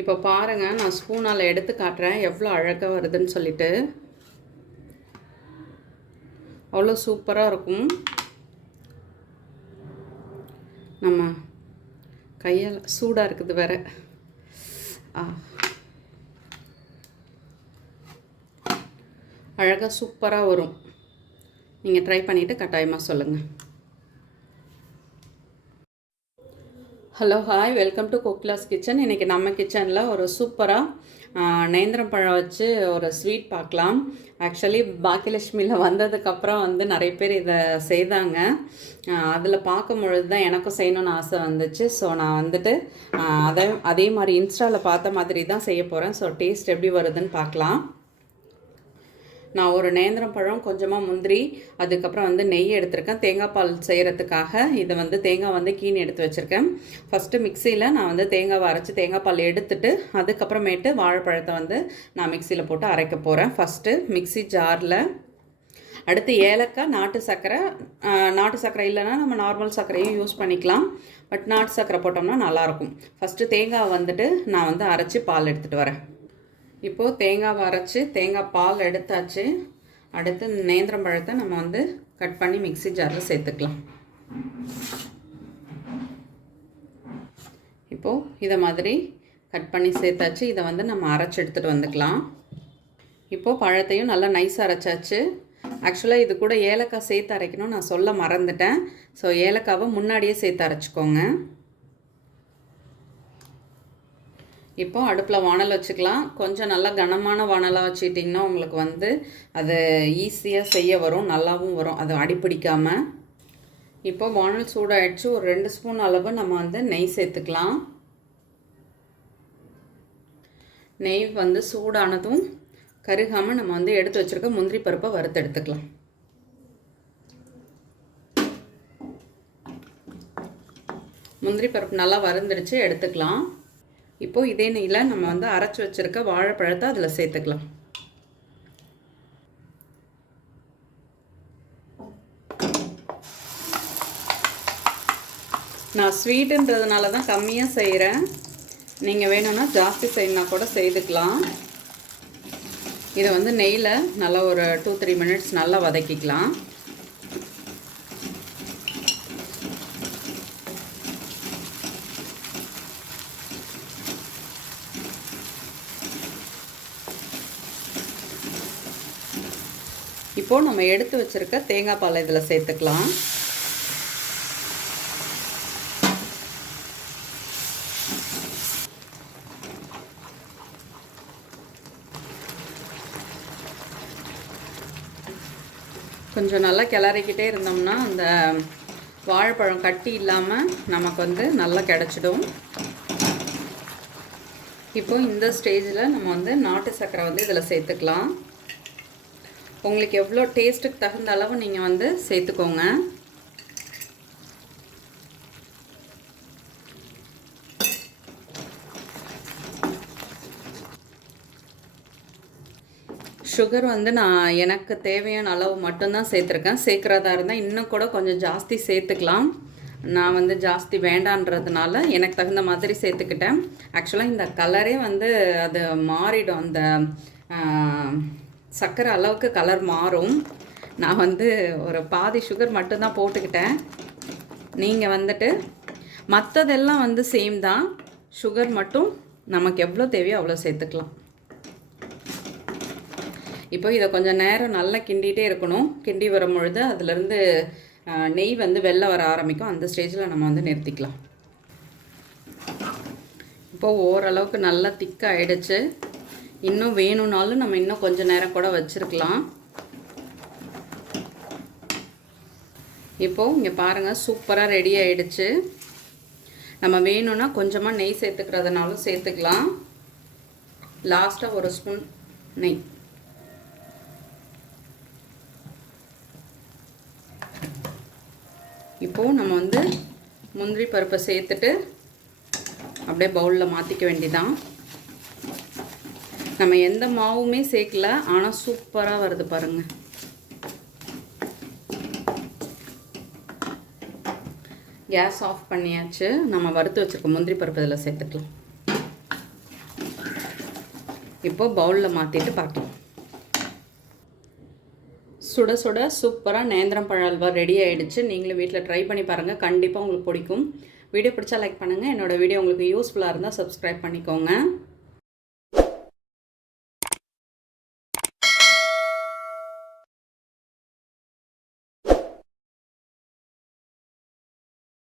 இப்போ பாருங்கள், நான் ஸ்பூனால் எடுத்து காட்டுறேன் எவ்வளோ அழகாக வருதுன்னு சொல்லிட்டு. அவ்வளோ சூப்பராக இருக்கும். நம்ம கையால் சூடாக இருக்குது வேறு. அழகாக சூப்பராக வரும். நீங்கள் ட்ரை பண்ணிவிட்டு கட்டாயமாக சொல்லுங்கள். Hello hi, welcome to Kokila's kitchen. இன்றைக்கி நம்ம கிச்சனில் ஒரு சூப்பராக நேந்திரம் பழம் வச்சு ஒரு ஸ்வீட் பார்க்கலாம். ஆக்சுவலி பாக்கியலட்சுமியில் வந்ததுக்கப்புறம் நிறைய பேர் இதை செய்தாங்க. அதில் பார்க்கும் பொழுது தான் எனக்கும் செய்யணும்னு ஆசை வந்துச்சு. ஸோ நான் அதே மாதிரி இன்ஸ்டாவில் பார்த்த மாதிரி தான் செய்ய போகிறேன். ஸோ டேஸ்ட் எப்படி வருதுன்னு பார்க்கலாம். நான் ஒரு நேந்திரம் பழம், கொஞ்சமாக முந்திரி, அதுக்கப்புறம் நெய் எடுத்திருக்கேன் தேங்காய் பால் செய்கிறதுக்காக. இதை தேங்காய் கீனி எடுத்து வச்சுருக்கேன். ஃபஸ்ட்டு மிக்சியில் நான் தேங்காவை அரைச்சி தேங்காய் பால் எடுத்துட்டு அதுக்கப்புறமேட்டு வாழைப்பழத்தை நான் மிக்சியில் போட்டு அரைக்க போகிறேன். ஃபஸ்ட்டு மிக்சி ஜாரில். அடுத்து ஏலக்காய், நாட்டு சர்க்கரை இல்லைன்னா நம்ம நார்மல் சர்க்கரையும் யூஸ் பண்ணிக்கலாம். பட் நாட்டு சர்க்கரை போட்டோம்னா நல்லாயிருக்கும். ஃபஸ்ட்டு தேங்காவை நான் அரைச்சி பால் எடுத்துகிட்டு வரேன். இப்போது தேங்காவை அரைச்சி தேங்காய் பால் எடுத்தாச்சு. அடுத்து நேந்திரம் பழத்தை நம்ம கட் பண்ணி மிக்சி ஜாரில் சேர்த்துக்கலாம். இப்போது இதை மாதிரி கட் பண்ணி சேர்த்தாச்சு. இதை நம்ம அரைச்சி எடுத்துகிட்டு வந்துக்கலாம். இப்போது பழத்தையும் நல்லா நைஸாக அரைச்சாச்சு. ஆக்சுவலாக இது கூட ஏலக்காய் சேர்த்து அரைக்கணும், நான் சொல்ல மறந்துட்டேன். ஸோ ஏலக்காவை முன்னாடியே சேர்த்து அரைச்சிக்கோங்க. இப்போ அடுப்பில் வானல் வச்சுக்கலாம். கொஞ்சம் நல்லா கனமான வானலாக வச்சுக்கிட்டிங்கன்னா உங்களுக்கு அது ஈஸியாக செய்ய வரும், நல்லாவும் வரும், அது அடிப்பிடிக்காமல். இப்போ வானல் சூடாகிடுச்சு. ஒரு 2 ஸ்பூன் அளவு நம்ம நெய் சேர்த்துக்கலாம். நெய் சூடானதும் கருகாமல் நம்ம எடுத்து வச்சுருக்க முந்திரி பருப்பை வறுத்து எடுத்துக்கலாம். முந்திரி பருப்பு நல்லா வறுந்துடுச்சு, எடுத்துக்கலாம். இப்போது இதே நெய்யில் நம்ம அரைச்சி வச்சுருக்க வாழைப்பழத்தை அதில் சேர்த்துக்கலாம். நான் ஸ்வீட்டுன்றதுனால தான் கம்மியாக செய்கிறேன். நீங்கள் வேணும்னா ஜாஸ்தி செய்யணுன்னா கூட செய்துக்கலாம். இதை நெய்யில் நல்லா ஒரு 2-3 மினிட்ஸ் நல்லா வதக்கிக்கலாம். இப்போது நம்ம எடுத்து வச்சுருக்க தேங்காய் பாலை இதில் சேர்த்துக்கலாம். கொஞ்சம் நல்லா கிளறிக்கிட்டே இருந்தோம்னா அந்த வாழைப்பழம் கட்டி இல்லாமல் நமக்கு நல்லா கிடச்சிடும். இப்போது இந்த ஸ்டேஜில் நம்ம நாட்டு சர்க்கரை இதில் சேர்த்துக்கலாம். உங்களுக்கு எவ்வளோ டேஸ்ட்டுக்கு தகுந்த அளவு நீங்கள் சேர்த்துக்கோங்க. சுகர் நான் எனக்கு தேவையான அளவு மட்டும்தான் சேர்த்துருக்கேன். சேர்க்குறதா இருந்தால் இன்னும் கூட கொஞ்சம் ஜாஸ்தி சேர்த்துக்கலாம். நான் ஜாஸ்தி வேண்டான்றதுனால எனக்கு தகுந்த மாதிரி சேர்த்துக்கிட்டேன். ஆக்சுவலாக இந்த கலரே அது மாறிடும். அந்த சர்க்கரை அளவுக்கு கலர் மாறும். நான் ஒரு பாதி சுகர் மட்டும்தான் போட்டுக்கிட்டேன். நீங்கள் மற்றதெல்லாம் சேம் தான். சுகர் மட்டும் நமக்கு எவ்வளோ தேவையோ அவ்வளோ சேர்த்துக்கலாம். இப்போ இதை கொஞ்சம் நேரம் நல்லா கிண்டிகிட்டே இருக்கணும். கிண்டி வரும் பொழுது அதிலேருந்து நெய் வெளில வர ஆரம்பிக்கும். அந்த ஸ்டேஜில் நம்ம நிறுத்திக்கலாம். இப்போது ஓரளவுக்கு நல்லா திக்காக ஆகிடுச்சு. இன்னும் வேணும்னாலும் நம்ம இன்னும் கொஞ்சம் நேரம் கூட வச்சுருக்கலாம். இப்போது இங்கே பாருங்கள், சூப்பராக ரெடி ஆகிடுச்சு. நம்ம வேணும்னா கொஞ்சமாக நெய் சேர்த்துக்கிறதுனாலும் சேர்த்துக்கலாம். லாஸ்ட்டாக ஒரு ஸ்பூன் நெய். இப்போது நம்ம முந்திரி பருப்பை சேர்த்துட்டு அப்படியே பவுலில் மாற்றிக்க வேண்டியதான். நம்ம எந்த மாவுமே சேர்க்கல, ஆனால் சூப்பராக வருது பாருங்கள். கேஸ் ஆஃப் பண்ணியாச்சு. நம்ம வறுத்து வச்சுருக்க முந்திரி பருப்பு இதில் சேர்த்துக்கலாம். இப்போ பவுலில் மாற்றிட்டு பார்க்கலாம். சுட சுட சூப்பராக நேந்திரம் பழ அல்வா ரெடி ஆகிடுச்சு. நீங்களும் வீட்டில் ட்ரை பண்ணி பாருங்கள், கண்டிப்பாக உங்களுக்கு பிடிக்கும். வீடியோ பிடிச்சா லைக் பண்ணுங்கள். என்னோடய வீடியோ உங்களுக்கு யூஸ்ஃபுல்லாக இருந்தால் சப்ஸ்கிரைப் பண்ணிக்கோங்க.